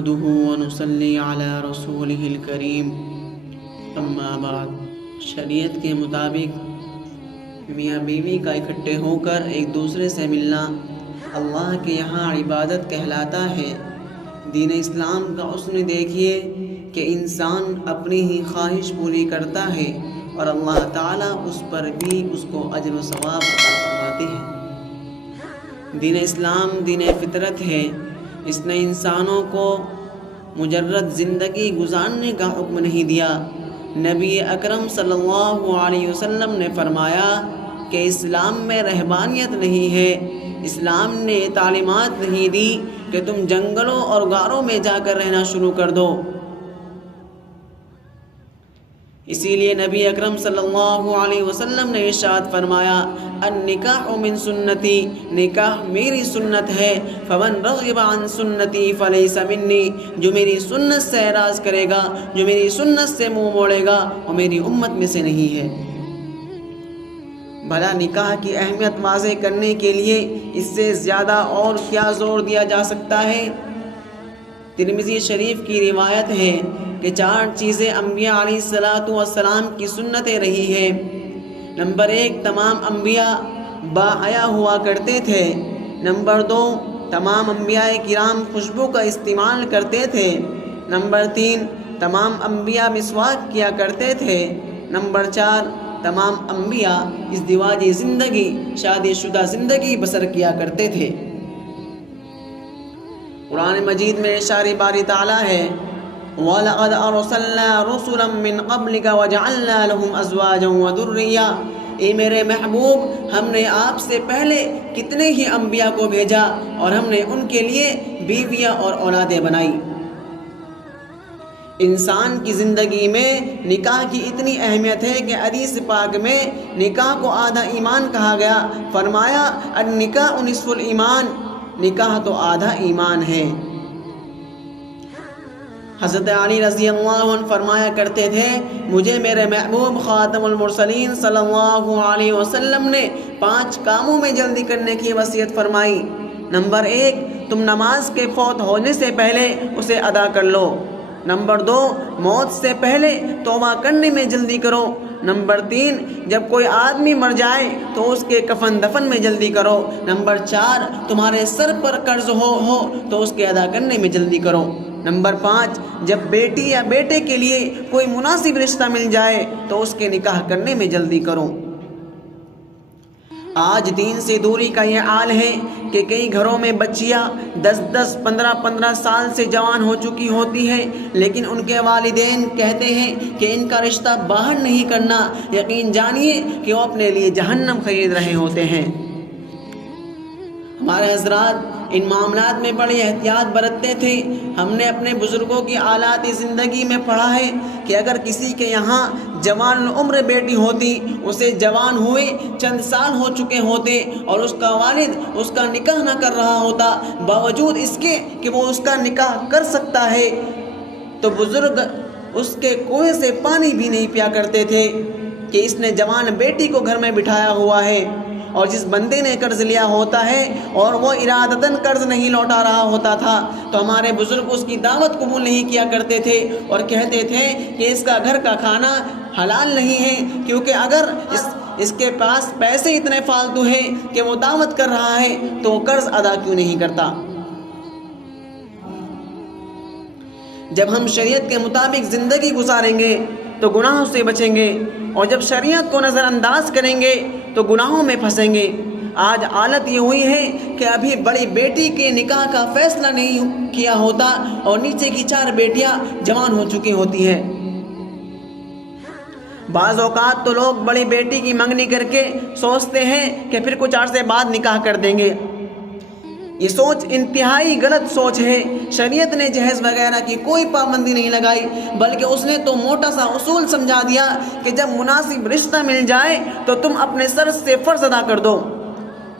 نحمده ونصلي على رسوله الكريم اما بعد۔ شریعت کے مطابق میاں بیوی کا اکٹھے ہو کر ایک دوسرے سے ملنا اللہ کے یہاں عبادت کہلاتا ہے۔ دین اسلام کا حسن دیکھیے کہ انسان اپنی ہی خواہش پوری کرتا ہے اور اللہ تعالیٰ اس پر بھی اس کو اجر و ثواب عطا فرماتے ہیں۔ دین اسلام دین فطرت ہے۔ اس نے انسانوں کو مجرد زندگی گزارنے کا حکم نہیں دیا۔ نبی اکرم صلی اللہ علیہ وسلم نے فرمایا کہ اسلام میں رہبانیت نہیں ہے۔ اسلام نے تعلیمات نہیں دی کہ تم جنگلوں اور غاروں میں جا کر رہنا شروع کر دو۔ اسی لیے نبی اکرم صلی اللہ علیہ وسلم نے ارشاد فرمایا النکاح من سنتی، نکاح میری سنت ہے، فمن رغب عن سنتی فلیس منی، جو میری سنت سے اعراض کرے گا، جو میری سنت سے منہ موڑے گا، وہ میری امت میں سے نہیں ہے۔ بھلا نکاح کی اہمیت واضح کرنے کے لیے اس سے زیادہ اور کیا زور دیا جا سکتا ہے؟ ترمذی شریف کی روایت ہے کہ 4 چیزیں انبیاء علیہ السلام کی سنتیں رہی ہیں۔ نمبر 1، تمام انبیاء باحیا ہوا کرتے تھے۔ نمبر 2، تمام انبیاء کرام خوشبو کا استعمال کرتے تھے۔ نمبر 3، تمام انبیاء مسواک کیا کرتے تھے۔ نمبر 4، تمام انبیاء ازدواجی زندگی، شادی شدہ زندگی بسر کیا کرتے تھے۔ قرآن مجید میں ارشاد باری تعالیٰ ہے وَلَقَدْ أَرْسَلْنَا رُسُلًا مِّن قَبْلِكَ وَجَعَلْنَا لَهُمْ أَزْوَاجًا وَذُرِّيَّةً، اے میرے محبوب، ہم نے آپ سے پہلے کتنے ہی انبیاء کو بھیجا اور ہم نے ان کے لیے بیویاں اور اولادیں بنائی۔ انسان کی زندگی میں نکاح کی اتنی اہمیت ہے کہ حدیث پاک میں نکاح کو آدھا ایمان کہا گیا۔ فرمایا النکاح نصف الایمان، نکاح تو آدھا ایمان ہے۔ حضرت علی رضی اللہ عنہ فرمایا کرتے تھے مجھے میرے محبوب خاتم المرسلین صلی اللہ علیہ وسلم نے 5 کاموں میں جلدی کرنے کی وصیت فرمائی۔ نمبر 1، تم نماز کے فوت ہونے سے پہلے اسے ادا کر لو۔ نمبر 2، موت سے پہلے توبہ کرنے میں جلدی کرو۔ نمبر 3، جب کوئی آدمی مر جائے تو اس کے کفن دفن میں جلدی کرو۔ نمبر 4، تمہارے سر پر قرض ہو تو اس کے ادا کرنے میں جلدی کرو۔ نمبر 5، جب بیٹی یا بیٹے کے لیے کوئی مناسب رشتہ مل جائے تو اس کے نکاح کرنے میں جلدی کرو۔ آج دین سے دوری کا یہ حال ہے کہ کئی گھروں میں بچیاں 10 15 سال سے جوان ہو چکی ہوتی ہیں، لیکن ان کے والدین کہتے ہیں کہ ان کا رشتہ باہر نہیں کرنا۔ یقین جانیے کہ وہ اپنے لیے جہنم خرید رہے ہوتے ہیں۔ ہمارے حضرات ان معاملات میں بڑی احتیاط برتتے تھے۔ ہم نے اپنے بزرگوں کی حالات زندگی میں پڑھا ہے کہ اگر کسی کے یہاں جوان العمر بیٹی ہوتی، اسے جوان ہوئے چند سال ہو چکے ہوتے اور اس کا والد اس کا نکاح نہ کر رہا ہوتا، باوجود اس کے کہ وہ اس کا نکاح کر سکتا ہے، تو بزرگ اس کے کنویں سے پانی بھی نہیں پیا کرتے تھے کہ اس نے جوان بیٹی کو گھر میں بٹھایا ہوا ہے۔ اور جس بندے نے قرض لیا ہوتا ہے اور وہ ارادتاً قرض نہیں لوٹا رہا ہوتا تھا تو ہمارے بزرگ اس کی دعوت قبول نہیں کیا کرتے تھے اور کہتے تھے کہ اس کا گھر کا کھانا حلال نہیں ہے، کیونکہ اگر اس کے پاس پیسے اتنے فالتو ہیں کہ وہ دعوت کر رہا ہے تو وہ قرض ادا کیوں نہیں کرتا۔ جب ہم شریعت کے مطابق زندگی گزاریں گے تو گناہوں سے بچیں گے، اور جب شریعت کو نظر انداز کریں گے تو گناہوں میں پھنسیں گے۔ آج حالت یہ ہوئی ہے کہ ابھی بڑی بیٹی کے نکاح کا فیصلہ نہیں کیا ہوتا اور نیچے کی 4 بیٹیاں جوان ہو چکی ہوتی ہیں۔ بعض اوقات تو لوگ بڑی بیٹی کی منگنی کر کے سوچتے ہیں کہ پھر کچھ عرصے بعد نکاح کر دیں گے۔ یہ سوچ انتہائی غلط سوچ ہے۔ شریعت نے جہیز وغیرہ کی کوئی پابندی نہیں لگائی، بلکہ اس نے تو موٹا سا اصول سمجھا دیا کہ جب مناسب رشتہ مل جائے تو تم اپنے سر سے فرض ادا کر دو۔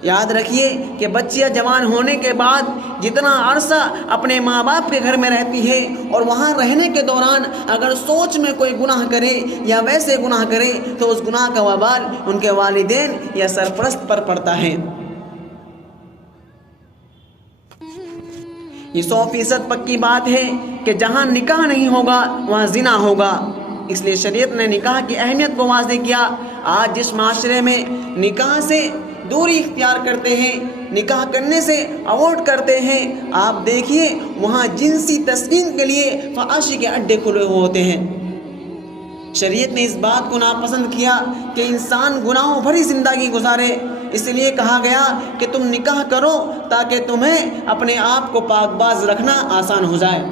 یاد رکھیے کہ بچیاں جوان ہونے کے بعد جتنا عرصہ اپنے ماں باپ کے گھر میں رہتی ہے اور وہاں رہنے کے دوران اگر سوچ میں کوئی گناہ کرے یا ویسے گناہ کرے تو اس گناہ کا وبال ان کے والدین یا سرپرست پر پڑتا ہے۔ یہ 100% پکی بات ہے کہ جہاں نکاح نہیں ہوگا وہاں زنا ہوگا، اس لیے شریعت نے نکاح کی اہمیت کو واضح کیا۔ آج جس معاشرے میں نکاح سے دوری اختیار کرتے ہیں، نکاح کرنے سے اوائڈ کرتے ہیں، آپ دیکھیے وہاں جنسی تسکین کے لیے فحاشی کے اڈے کھلے ہوتے ہیں۔ شریعت نے اس بات کو ناپسند کیا کہ انسان گناہوں بھری زندگی گزارے، اس لیے کہا گیا کہ تم نکاح کرو تاکہ تمہیں اپنے آپ کو پاک باز رکھنا آسان ہو جائے۔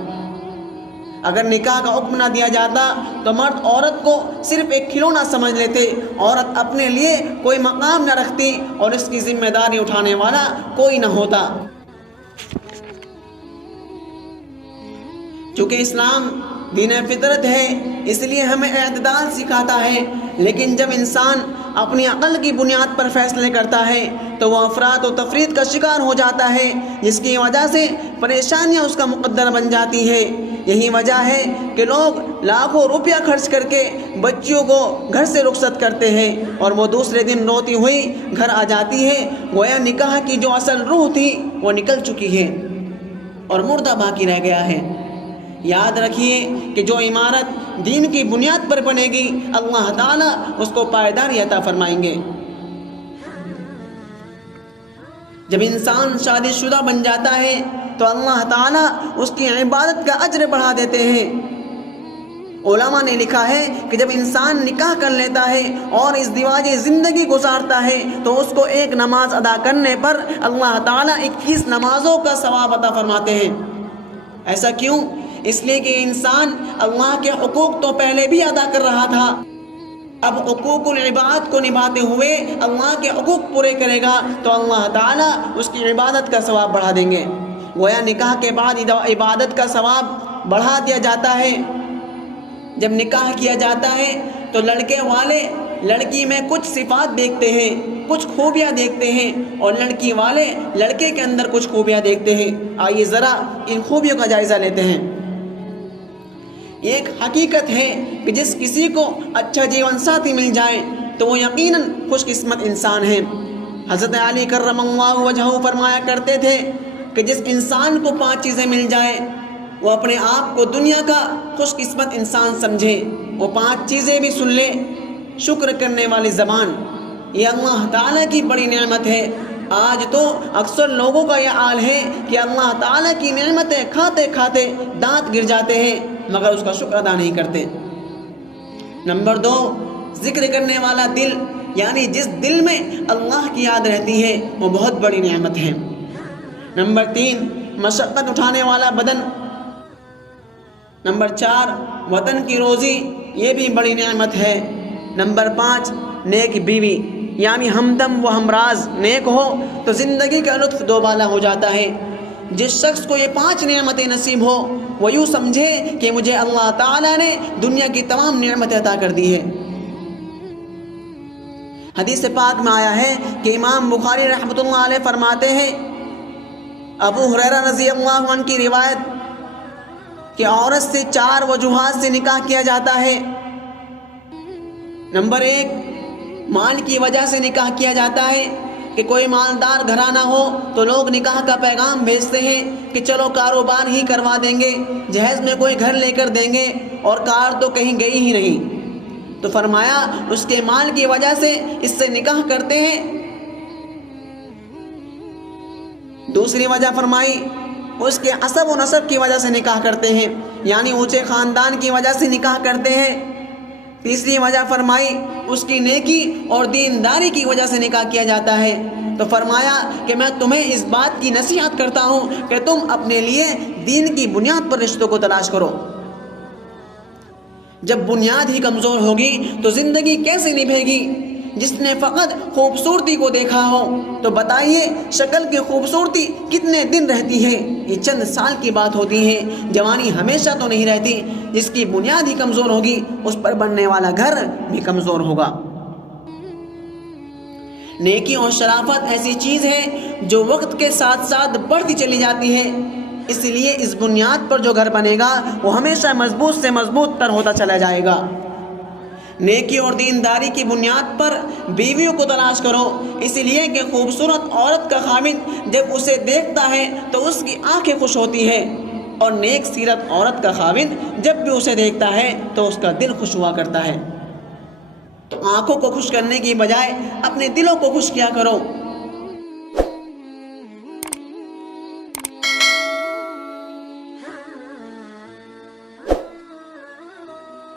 اگر نکاح کا حکم نہ دیا جاتا تو مرد عورت کو صرف ایک کھلونا سمجھ لیتے، عورت اپنے لیے کوئی مقام نہ رکھتی اور اس کی ذمہ داری اٹھانے والا کوئی نہ ہوتا۔ چونکہ اسلام دین فطرت ہے اس لیے ہمیں اعتدال سکھاتا ہے، لیکن جب انسان اپنی عقل کی بنیاد پر فیصلے کرتا ہے تو وہ افراط و تفریط کا شکار ہو جاتا ہے، جس کی وجہ سے پریشانیاں اس کا مقدر بن جاتی ہے۔ یہی وجہ ہے کہ لوگ لاکھوں روپیہ خرچ کر کے بچیوں کو گھر سے رخصت کرتے ہیں اور وہ دوسرے دن روتی ہوئی گھر آ جاتی ہے، گویا نکاح کی جو اصل روح تھی وہ نکل چکی ہے اور مردہ باقی رہ گیا ہے۔ یاد رکھیے کہ جو عمارت دین کی بنیاد پر بنے گی اللہ تعالیٰ اس کو پائیداری عطا فرمائیں گے۔ جب انسان شادی شدہ بن جاتا ہے تو اللہ تعالیٰ اس کی عبادت کا اجر بڑھا دیتے ہیں۔ علماء نے لکھا ہے کہ جب انسان نکاح کر لیتا ہے اور ازدواجی زندگی گزارتا ہے تو اس کو ایک نماز ادا کرنے پر اللہ تعالیٰ 21 نمازوں کا ثواب عطا فرماتے ہیں۔ ایسا کیوں؟ اس لیے کہ انسان اللہ کے حقوق تو پہلے بھی ادا کر رہا تھا، اب حقوق العباد کو نبھاتے ہوئے اللہ کے حقوق پورے کرے گا تو اللہ تعالیٰ اس کی عبادت کا ثواب بڑھا دیں گے۔ گویا نکاح کے بعد عبادت کا ثواب بڑھا دیا جاتا ہے۔ جب نکاح کیا جاتا ہے تو لڑکے والے لڑکی میں کچھ صفات دیکھتے ہیں، کچھ خوبیاں دیکھتے ہیں، اور لڑکی والے لڑکے کے اندر کچھ خوبیاں دیکھتے ہیں۔ آئیے ذرا ان خوبیوں کا جائزہ لیتے ہیں۔ ایک حقیقت ہے کہ جس کسی کو اچھا جیون ساتھی مل جائے تو وہ یقیناً خوش قسمت انسان ہے۔ حضرت علی کرم اللہ وجہہ فرمایا کرتے تھے کہ جس انسان کو 5 چیزیں مل جائے وہ اپنے آپ کو دنیا کا خوش قسمت انسان سمجھے۔ وہ 5 چیزیں بھی سن لے۔ شکر کرنے والی زبان، یہ اللہ تعالیٰ کی بڑی نعمت ہے۔ آج تو اکثر لوگوں کا یہ حال ہے کہ اللہ تعالیٰ کی نعمتیں کھاتے کھاتے دانت گر جاتے ہیں مگر اس کا شکر ادا نہیں کرتے۔ نمبر 2، ذکر کرنے والا دل، یعنی جس دل میں اللہ کی یاد رہتی ہے وہ بہت بڑی نعمت ہے۔ نمبر 3، مشقت اٹھانے والا بدن۔ نمبر 4، وطن کی روزی، یہ بھی بڑی نعمت ہے۔ نمبر 5، نیک بیوی، یعنی ہمدم و ہمراز نیک ہو تو زندگی کا لطف دوبالا ہو جاتا ہے۔ جس شخص کو یہ 5 نعمتیں نصیب ہو وہ یوں سمجھے کہ مجھے اللہ تعالیٰ نے دنیا کی تمام نعمتیں عطا کر دی ہے۔ حدیث پاک میں آیا ہے کہ امام بخاری رحمۃ اللہ علیہ فرماتے ہیں، ابو ہریرہ رضی اللہ عنہ کی روایت کہ عورت سے 4 وجوہات سے نکاح کیا جاتا ہے۔ نمبر 1، مال کی وجہ سے نکاح کیا جاتا ہے کہ کوئی مالدار گھرانہ ہو تو لوگ نکاح کا پیغام بھیجتے ہیں کہ چلو کاروبار ہی کروا دیں گے، جہیز میں کوئی گھر لے کر دیں گے، اور کار تو کہیں گئی ہی نہیں، تو فرمایا اس کے مال کی وجہ سے اس سے نکاح کرتے ہیں۔ دوسری وجہ فرمائی اس کے عصب و نسب کی وجہ سے نکاح کرتے ہیں، یعنی اونچے خاندان کی وجہ سے نکاح کرتے ہیں۔ تیسری وجہ فرمائی اس کی نیکی اور دینداری کی وجہ سے نکاح کیا جاتا ہے، تو فرمایا کہ میں تمہیں اس بات کی نصیحت کرتا ہوں کہ تم اپنے لیے دین کی بنیاد پر رشتوں کو تلاش کرو۔ جب بنیاد ہی کمزور ہوگی تو زندگی کیسے نبھے گی؟ جس نے فقط خوبصورتی کو دیکھا ہو تو بتائیے شکل کی خوبصورتی کتنے دن رہتی ہے؟ یہ چند سال کی بات ہوتی ہے، جوانی ہمیشہ تو نہیں رہتی۔ جس کی بنیاد ہی کمزور ہوگی اس پر بننے والا گھر بھی کمزور ہوگا۔ نیکی اور شرافت ایسی چیز ہے جو وقت کے ساتھ ساتھ بڑھتی چلی جاتی ہے، اس لیے اس بنیاد پر جو گھر بنے گا وہ ہمیشہ مضبوط سے مضبوط تر ہوتا چلا جائے گا۔ نیکی اور دینداری کی بنیاد پر بیویوں کو تلاش کرو، اس لیے کہ خوبصورت عورت کا خاوند جب اسے دیکھتا ہے تو اس کی آنکھیں خوش ہوتی ہیں، اور نیک سیرت عورت کا خاوند جب بھی اسے دیکھتا ہے تو اس کا دل خوش ہوا کرتا ہے۔ تو آنکھوں کو خوش کرنے کی بجائے اپنے دلوں کو خوش کیا کرو۔